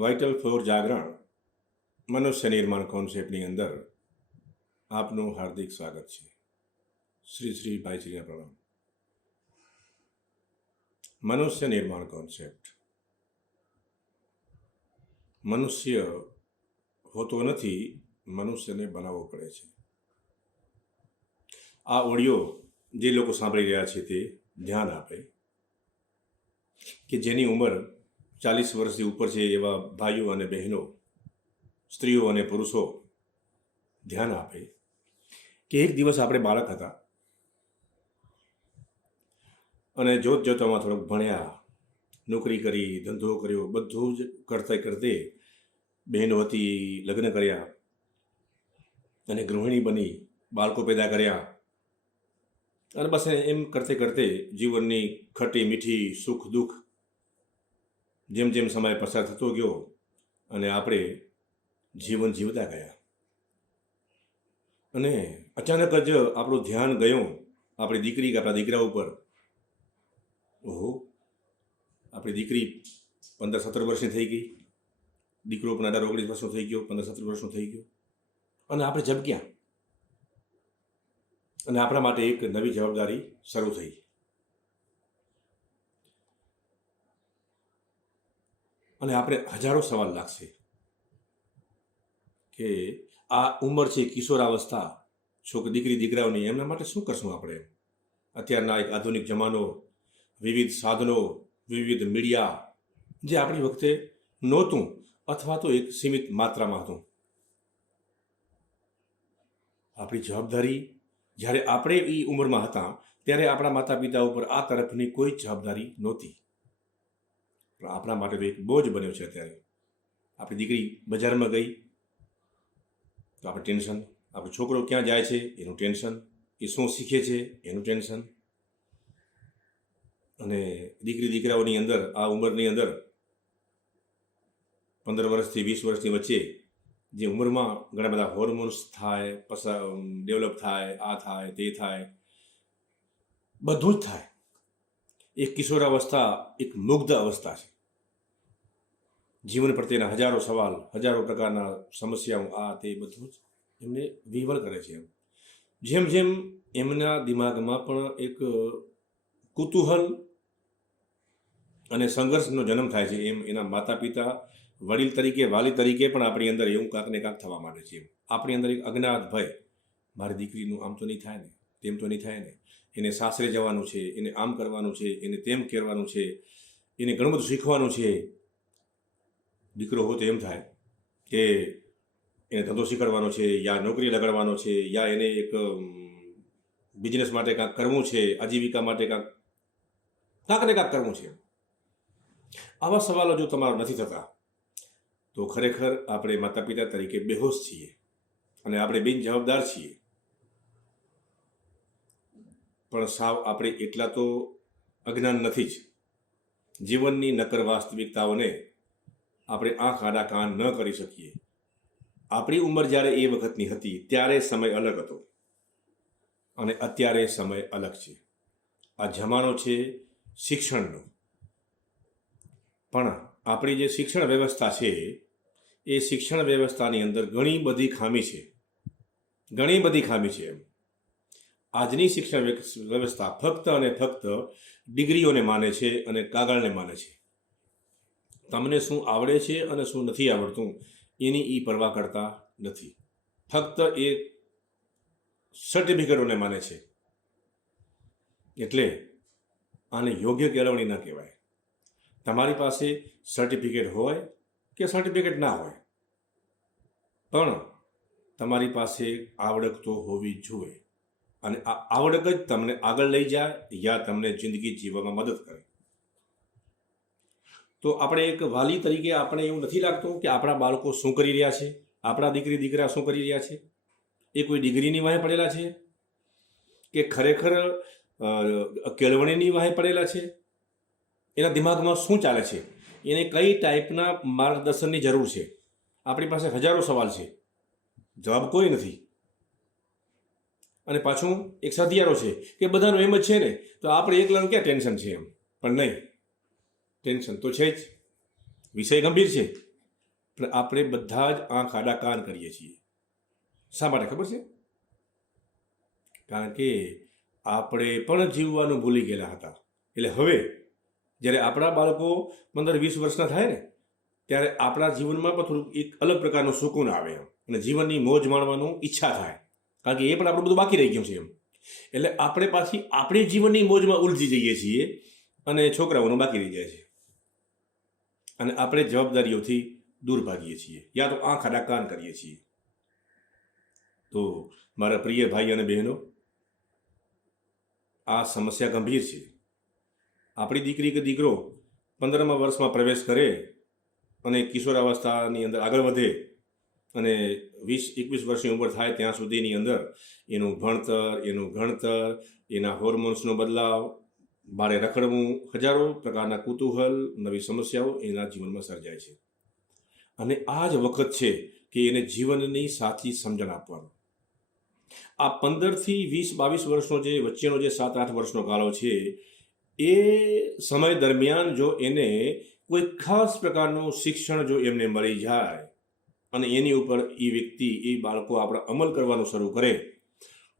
Vital four જાગરણ મનુષ્ય નિર્માણ કોન્સેપ્ટની અંદર આપનું હાર્દિક સ્વાગત છે. શ્રી ભાઈશ્રીને પ્રણામ. મનુષ્ય નિર્માણ કોન્સેપ્ટ. મનુષ્ય હોતો નથી, મનુષ્યને બનાવવો પડે છે. આ ઓડિયો જે લોકો સાંભળી રહ્યા છે તે ધ્યાન આપે કે જેની ઉંમર 40 વર્ષથી ઉપર છે એવા ભાઈઓ અને બહેનો, સ્ત્રીઓ અને પુરુષો ધ્યાન આપે કે એક દિવસ આપણે બાળક હતા અને જોત જોતામાં થોડોક ભણ્યા, નોકરી કરી, ધંધો કર્યો, બધું જ કરતે બહેનો હતી, લગ્ન કર્યા અને ગૃહિણી બની, બાળકો પેદા કર્યા અને બસ એમ કરતે જીવનની ખટી મીઠી સુખ દુઃખ જેમ જેમ સમય પસાર થતો ગયો અને આપણે જીવન જીવતા ગયા અને અચાનક જ આપણું ધ્યાન ગયું આપણી દીકરી કે આપણા દીકરા ઉપર. ઓહો, આપણી દીકરી 15-17 વર્ષની થઈ ગઈ, દીકરો પણ 18-19 વર્ષનો થઈ ગયો, 15-17 વર્ષનો થઈ ગયો અને આપણે ઝબક્યા અને આપણા માટે એક નવી જવાબદારી શરૂ થઈ. અને આપણે હજારો સવાલ લાગશે કે આ ઉંમર છે કિશોરાવસ્થા, દીકરી દીકરાઓની, એમના માટે શું કરશું આપણે? અત્યારના એક આધુનિક જમાનો, વિવિધ સાધનો, વિવિધ મીડિયા જે આપણી વખતે નહોતું અથવા તો એક સીમિત માત્રામાં હતું. આપણી જવાબદારી જ્યારે આપણે એ ઉંમરમાં હતા ત્યારે આપણા માતા પિતા ઉપર આ તરફની કોઈ જવાબદારી નહોતી. પણ આપણા માટે તો એક બોજ બન્યો છે. અત્યારે આપણી દીકરી બજારમાં ગઈ તો આપણે ટેન્શન, આપણો છોકરો ક્યાં જાય છે એનું ટેન્શન, એ શું શીખે છે એનું ટેન્શન. અને દીકરી દીકરાઓની અંદર આ ઉંમરની અંદર 15 વર્ષથી 20 વર્ષની વચ્ચે જે ઉંમરમાં ઘણા બધા હોર્મોન્સ થાય, ડેવલપ થાય, આ થાય તે થાય, બધું જ થાય. એક કિશોરાવસ્થા એક મુગ્ધ અવસ્થા છે. જીવન પ્રત્યેના હજારો સવાલ, હજારો પ્રકારના સમસ્યાઓ, આ તે બધું જ એમને વિહવલ કરે છે. જેમ જેમ એમના દિમાગમાં પણ એક કુતૂહલ અને સંઘર્ષનો જન્મ થાય છે એમ એના માતા પિતા, વડીલ તરીકે, વાલી તરીકે પણ આપણી અંદર એવું કાંક ને કાંક થવા માંડે છે. આપણી અંદર એક અજ્ઞાત ભય, મારી દીકરીનું આમ તો નહીં થાય ને, તેમ તો નહીં થાય ને, એને સાસરે જવાનું છે, એને આમ કરવાનું છે, એને તેમ કરવાનું છે, એને ઘણું બધું શીખવાનું છે. દીકરો હોય તો એમ થાય કે એને ધંધો શીખવાડવાનો છે, યા નોકરી લગાડવાનો છે, યા એને એક બિઝનેસ માટે કાંઈક કરવું છે, આજીવિકા માટે કાંક ને કાંક કરવું છે. આવા સવાલો જો તમારા નથી થતા તો ખરેખર આપણે માતા પિતા તરીકે બેહોશ છીએ અને આપણે બિનજવાબદાર છીએ. પણ સાવ આપણે એટલા તો અજ્ઞાન નથી જ. જીવનની નક્કર વાસ્તવિકતાઓને આપણે આંખ આડા કાન ન કરી શકીએ. આપણી ઉંમર જ્યારે એ વખતની હતી ત્યારે સમય અલગ હતો અને અત્યારે સમય અલગ છે. આ જમાનો છે શિક્ષણનો. પણ આપણી જે શિક્ષણ વ્યવસ્થા છે એ શિક્ષણ વ્યવસ્થાની અંદર ઘણી બધી ખામી છે, ઘણી બધી ખામી છે. આજની શિક્ષણ વ્યવસ્થા ફક્ત અને ફક્ત ડિગ્રીઓને માને છે અને કાગળને માને છે. તમને શું આવડે છે અને શું નથી આવડતું એની એ પરવા કરતા નથી. ફક્ત એ સર્ટિફિકેટોને માને છે. એટલે આને યોગ્ય કેળવણી ન કહેવાય. તમારી પાસે સર્ટિફિકેટ હોય કે સર્ટિફિકેટ ના હોય, પણ તમારી પાસે આવડત તો હોવી જોઈએ અને આ આવડત જ તમને આગળ લઈ જાય યા તમને જિંદગી જીવવામાં મદદ કરે. તો આપણે એક વાલી તરીકે આપણે એવું નથી લાગતું કે આપણા બાળકો શું કરી રહ્યા છે, આપણા દીકરી દીકરા શું કરી રહ્યા છે, એ કોઈ ડિગ્રીની વાહે પડેલા છે કે ખરેખર કેળવણીની વાહે પડેલા છે, એના દિમાગમાં શું ચાલે છે, એને કઈ ટાઈપના માર્ગદર્શનની જરૂર છે. આપણી પાસે હજારો સવાલ છે, જવાબ કોઈ નથી. અને પાછું એક સધિયારો છે કે બધાનું એમ જ છે ને, તો આપણે એકલાનું ક્યાં ટેન્શન છે એમ. પણ નહીં, ટેન્શન તો છે જ. વિષય ગંભીર છે પણ આપણે બધા જ આંખ આડા કાન કરીએ છીએ. શા માટે ખબર છે? કારણ કે આપણે પણ જીવવાનું ભૂલી ગયેલા હતા. એટલે હવે જ્યારે આપણા બાળકો 15-20 વર્ષના થાય ને ત્યારે આપણા જીવનમાં પણ થોડુંક એક અલગ પ્રકારનું સુકૂન આવે એમ, અને જીવનની મોજ માણવાનું ઈચ્છા થાય, કારણ કે એ પણ આપણું બધું બાકી રહી ગયું છે એમ. એટલે આપણે પાછી આપણી જીવનની મોજમાં ઉલઝી જઈએ છીએ અને છોકરાઓનું બાકી રહી જાય છે, અને આપણે જવાબદારીઓથી દૂર ભાગીએ છીએ, યા તો આંખ આડા કાન કરીએ છીએ. તો મારા પ્રિય ભાઈ અને બહેનો, આ સમસ્યા ગંભીર છે. આપણી દીકરી કે દીકરો 15મા વર્ષમાં પ્રવેશ કરે અને કિશોરાવસ્થાની અંદર આગળ વધે અને 20-21 વર્ષની ઉંમર થાય ત્યાં સુધીની અંદર એનું ભણતર, એનું ગણતર, એના હોર્મોન્સનો બદલાવ, બારે રખડવું, હજારો પ્રકારના કુતૂહલ, નવી સમસ્યાઓ એના જીવનમાં સર્જાય છે. અને આ જ વખત છે કે એને જીવનની સાચી સમજણ આપવાનું. આ 15થી 20-22 વર્ષનો જે વચ્ચેનો જે 7-8 વર્ષનો ગાળો છે, એ સમય દરમિયાન જો એને કોઈ ખાસ પ્રકારનું શિક્ષણ જો એમને મળી જાય અને એની ઉપર એ વ્યક્તિ, એ બાળકો આપણે અમલ કરવાનું શરૂ કરે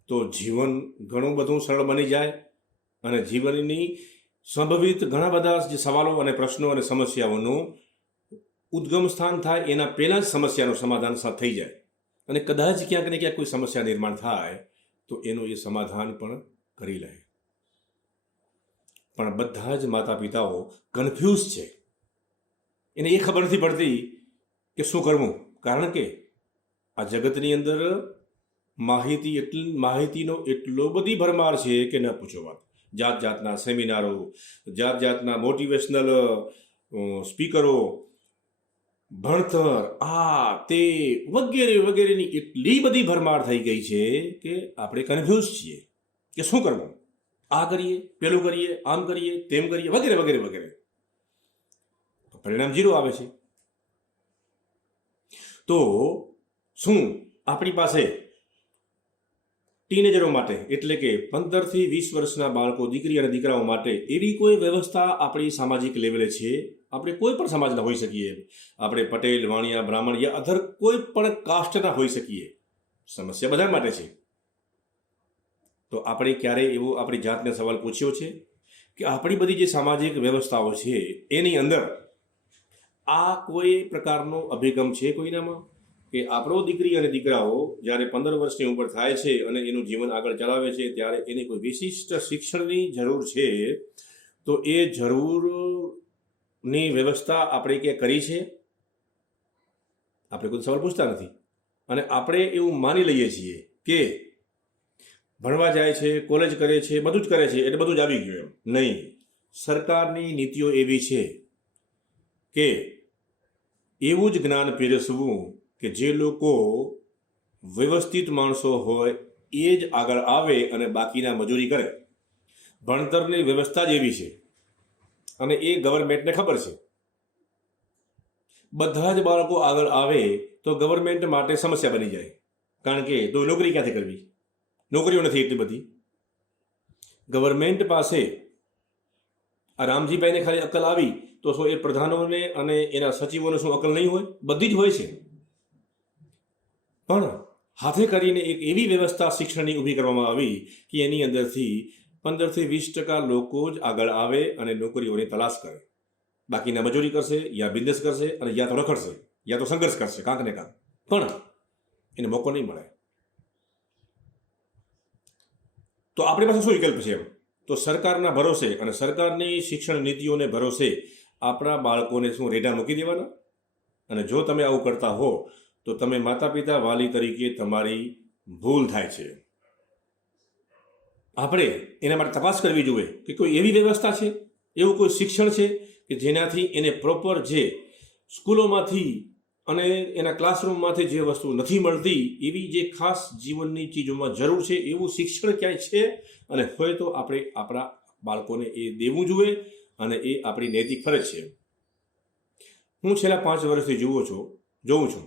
તો જીવન ઘણું બધું સરળ બની જાય અને જીવનની સંભવિત ઘણા બધા જે સવાલો અને પ્રશ્નો અને સમસ્યાઓનું ઉદ્ગમ સ્થાન થાય એના પહેલાં જ સમસ્યાનું સમાધાન થઈ જાય. અને કદાચ ક્યાંક ને ક્યાંક કોઈ સમસ્યા નિર્માણ થાય તો એનું એ સમાધાન પણ કરી લે. પણ બધા જ માતા પિતાઓ કન્ફ્યુઝ છે. એને એ ખબર નથી પડતી કે શું કરવું, કારણ કે આ જગતની અંદર માહિતીનો એટલો બધી ભરમાર છે કે ન પૂછો વાત. જાત જાતના સેમિનારો, જાત જાતના મોટિવેશનલ સ્પીકરો, ભણતર, આ તે વગેરે વગેરેની એટલી બધી ભરમાર થઈ ગઈ છે કે આપણે કન્ફ્યુઝ છીએ કે શું કરવું. આ કરીએ, પેલું કરીએ, આમ કરીએ, તેમ કરીએ, વગેરે વગેરે વગેરે. પરિણામ 0 આવે છે. તો શું આપણી પાસે ટીનેજરો માટે, એટલે કે 15થી 20 વર્ષના બાળકો, દીકરી અને દીકરાઓ માટે એવી કોઈ વ્યવસ્થા આપણી સામાજિક લેવલે છે? આપણે કોઈ પણ સમાજના હોઈ શકીએ, આપણે પટેલ, વાણિયા, બ્રાહ્મણ યા અધર કોઈ પણ કાસ્ટના હોઈ શકીએ. સમસ્યા બધા માટે છે. તો આપણે ક્યારેય એવો આપણી જાતને સવાલ પૂછ્યો છે કે આપણી બધી જે સામાજિક વ્યવસ્થાઓ છે એની અંદર આ કોઈ પ્રકારનો અભિગમ છે કોઈનામાં કે આપણો દીકરી અને દીકરાઓ જ્યારે 15 વર્ષની ઉંમર થાય છે અને એનું જીવન આગળ ચલાવે છે ત્યારે એની કોઈ વિશિષ્ટ શિક્ષણની જરૂર છે, તો એ જરૂરની વ્યવસ્થા આપણે ક્યાં કરી છે? આપણે કોઈ સવાલ પૂછતા નથી અને આપણે એવું માની લઈએ છીએ કે ભણવા જાય છે, કોલેજ કરે છે, બધું જ કરે છે એટલે બધું જ આવી ગયું એમ. નહીં, સરકારની નીતિઓ એવી છે કે એવું જ જ્ઞાન પીરસવું કે જે લોકો વ્યવસ્થિત માણસો હોય એ જ આગળ આવે અને બાકીના મજૂરી કરે. ભણતરની વ્યવસ્થા જ એવી છે અને એ ગવર્મેન્ટને ખબર છે. બધા જ બાળકો આગળ આવે તો ગવર્મેન્ટ માટે સમસ્યા બની જાય, કારણ કે તો નોકરી ક્યાંથી કરવી? નોકરીઓ નથી એટલી બધી. ગવર્મેન્ટ પાસે આ રામજીભાઈને ખાલી અકલ આવી તો શું એ પ્રધાનોને અને એના સચિવોને શું અકલ નહીં હોય? બધી જ હોય છે. પણ હાથે કરીને એક એવી વ્યવસ્થા શિક્ષણની ઊભી કરવામાં આવી કે એની અંદરથી 15થી 20% લોકો જ આગળ આવે અને નોકરીઓની તલાશ કરે. બાકીના મજૂરી કરશે, યા બિઝનેસ કરશે, અને યા તો રખડશે, યા તો સંઘર્ષ કરશે કાંક ને કાંક, પણ એને મોકો નહીં મળે. તો આપણી પાસે શું વિકલ્પ છે? એમ તો સરકારના ભરોસે અને સરકારની શિક્ષણ નીતિઓને ભરોસે આપણા બાળકોને શું રેઢા મૂકી દેવાના? અને જો તમે આવું કરતા હો તો તમે માતા પિતા, વાલી તરીકે તમારી ભૂલ થાય છે. આપણે એના માટે તપાસ કરવી જોઈએ કે કોઈ એવી વ્યવસ્થા છે, એવું કોઈ શિક્ષણ છે કે જેનાથી એને પ્રોપર જે સ્કૂલોમાંથી અને એના ક્લાસરૂમમાંથી જે વસ્તુ નથી મળતી એવી જે ખાસ જીવનની ચીજોમાં જરૂર છે એવું શિક્ષણ ક્યાંય છે? અને હોય તો આપણે આપણા બાળકોને એ દેવું જોઈએ અને એ આપણી નૈતિક ફરજ છે. હું છેલ્લા 5 વર્ષથી જોઉં છું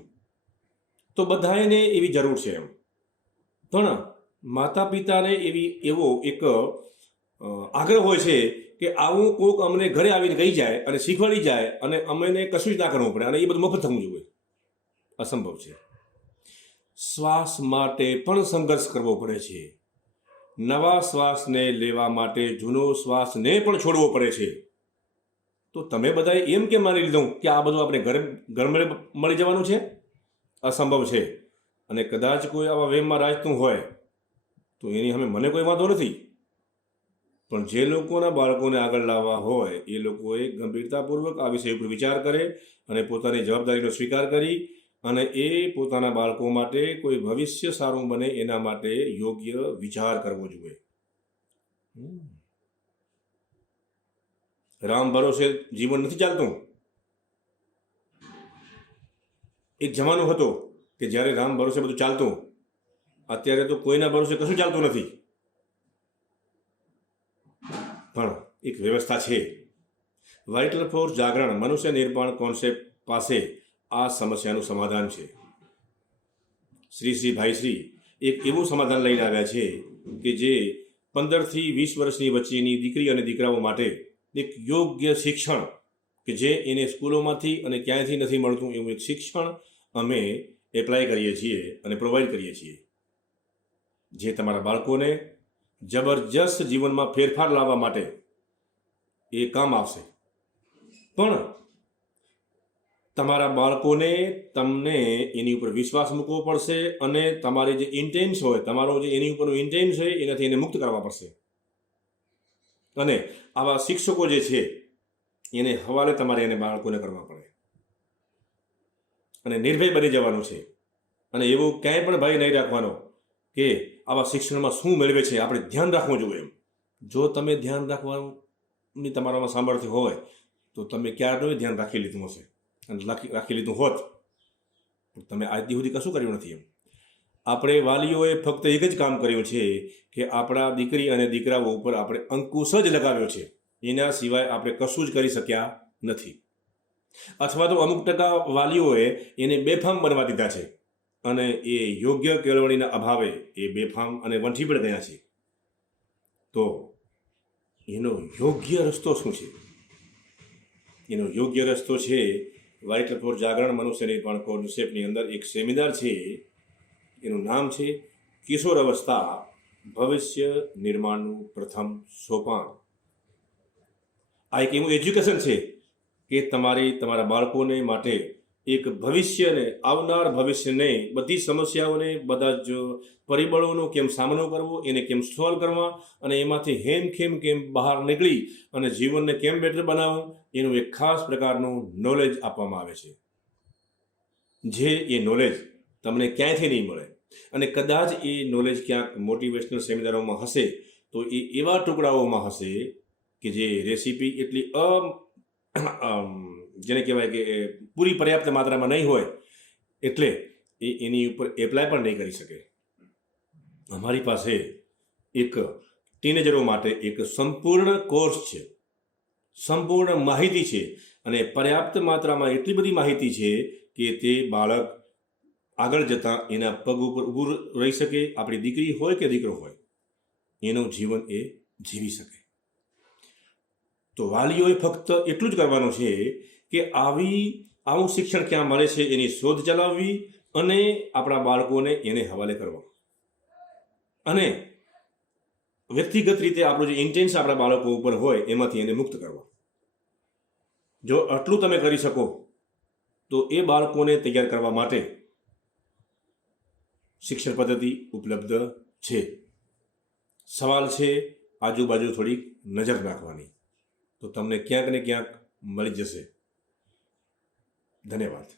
તો બધાને એવી જરૂર છે એમ, પણ માતા પિતાને એવો એક આગ્રહ હોય છે કે આવું કોક અમને ઘરે આવીને કહી જાય અને શીખવાડી જાય અને અમને કશું જ ના કરવું પડે અને એ બધું મફત થવું જોઈએ. અસંભવ છે. શ્વાસ માટે પણ સંઘર્ષ કરવો પડે છે. નવા શ્વાસને લેવા માટે જૂનો શ્વાસને પણ છોડવો પડે છે. તો તમે બધાએ એમ કેમ માની લીધું કે આ બધું આપણે ઘર મળી જવાનું છે? અસંભવ છે. અને કદાચ કોઈ આવા વેમમાં રાજતું હોય તો એની સામે મને કોઈ વાંધો નથી, પણ જે લોકોના બાળકોને આગળ લાવવા હોય એ લોકોએ ગંભીરતાપૂર્વક આ વિષય ઉપર વિચાર કરે અને પોતાની જવાબદારીનો સ્વીકાર કરી અને એ પોતાના બાળકો માટે કોઈ ભવિષ્ય સારું બને એના માટે યોગ્ય વિચાર કરવો જોઈએ. રામ ભરોસે જીવન નથી ચાલતું. એક જમાનો હતો કે જ્યારે રામ ભરોસે બધું ચાલતું. અત્યારે તો કોઈના ભરોસે કશું ચાલતું નથી. પણ એક વ્યવસ્થા છે. વાઇટલ ફોર જાગરણ મનુષ્ય નિર્માણ કોન્સેપ્ટ પાસે આ સમસ્યાનું સમાધાન છે. શ્રી ભાઈશ્રી એક એવું સમાધાન લઈને આવ્યા છે કે જે 15 થી 20 વર્ષની વચ્ચેની દીકરી અને દીકરાઓ માટે એક યોગ્ય શિક્ષણ કે જે એને સ્કૂલોમાંથી અને ક્યાંયથી નથી મળતું એવું એક શિક્ષણ અમે એપ્લાય કરીએ છીએ અને પ્રોવાઈડ કરીએ છીએ, જે તમારા બાળકોને જબરજસ્ત જીવનમાં ફેરફાર લાવવા માટે એ કામ આવશે. પણ તમારા બાળકોને તમને એની ઉપર વિશ્વાસ મૂકવો પડશે અને તમારી જે ઇન્ટેન્સ હોય, તમારો જે એની ઉપરનો ઇન્ટેન્સ હોય એનાથી એને મુક્ત કરવા પડશે. અને આવા શિક્ષકો જે છે એને હવાલે તમારે એને બાળકોને કરવા પડે અને નિર્ભય બની જવાનું છે. અને એવું ક્યાંય પણ ભય નહીં રાખવાનો કે આવા શિક્ષણમાં શું મેળવે છે, આપણે ધ્યાન રાખવું જોઈએ. એમ જો તમે ધ્યાન રાખવાની તમારામાં સામર્થ્ય હોય તો તમે ક્યારનું ધ્યાન રાખી લીધું હશે અને રાખી લીધું હોત, તમે આજ સુધી કશું કર્યું નથી. એમ આપણે વાલીઓએ ફક્ત એક જ કામ કર્યું છે કે આપણા દીકરી અને દીકરાઓ ઉપર આપણે અંકુશ જ લગાવ્યો છે. એના સિવાય આપણે કશું જ કરી શક્યા નથી. અથવા તો અમુક ટકા વાલીઓએ એને બેફામ બનવા દીધા છે અને એ યોગ્ય કેળવણીના અભાવે એ બેફામ અને વંઠી પણ ગયા છે. તો એનો યોગ્ય રસ્તો શું છે? એનો યોગ્ય રસ્તો છે વાઇટલ ફોર જાગરણ મનુષ્ય નિર્માણ કોન્સેપ્ટની અંદર એક સેમિનાર છે. એનું નામ છે કિશોર અવસ્થા ભવિષ્ય નિર્માણનું પ્રથમ સોપાન. આ એક એવું એજ્યુકેશન છે કે તમારા બાળકોને માટે એક ભવિષ્યને, આવનાર ભવિષ્યને, બધી સમસ્યાઓને, બધા જ પરિબળોનો કેમ સામનો કરવો, એને કેમ સોલ્વ કરવા અને એમાંથી હેમખેમ કેમ બહાર નીકળી અને જીવનને કેમ બેટર બનાવવું, એનું એક ખાસ પ્રકારનું નોલેજ આપવામાં આવે છે. જે એ નોલેજ તમને ક્યાંયથી નહીં મળે. અને કદાચ એ નોલેજ ક્યાંક મોટિવેશનલ સેમિનારોમાં હશે તો એ એવા ટુકડાઓમાં હશે કે જે રેસીપી એટલી જેને કહેવાય કે પૂરી પર્યાપ્ત માત્રામાં નહીં હોય, એટલે એ એની ઉપર એપ્લાય પણ નહીં કરી શકે. અમારી પાસે એક ટીનેજરો માટે એક સંપૂર્ણ કોર્સ છે, સંપૂર્ણ માહિતી છે અને પર્યાપ્ત માત્રામાં એટલી બધી માહિતી છે કે તે બાળક આગળ જતાં એના પગ ઉપર ઊભું રહી શકે. આપણી દીકરી હોય કે દીકરો હોય, એનું જીવન એ જીવી શકે. તો વાલીઓએ ફક્ત એટલું જ કરવાનું છે કે આવું શિક્ષણ ક્યાં મળે છે એની શોધ ચલાવવી અને આપણા બાળકોને એને હવાલે કરવા અને વ્યક્તિગત રીતે આપણું જે ઇન્ટેન્સ આપણા બાળકો ઉપર હોય એમાંથી એને મુક્ત કરવા. જો આટલું તમે કરી શકો તો એ બાળકોને તૈયાર કરવા માટે શિક્ષણ પદ્ધતિ ઉપલબ્ધ છે. સવાલ છે આજુબાજુ થોડીક નજર નાખવાની, તો તમને ક્યાંક ને ક્યાંક મળી જશે. ધન્યવાદ.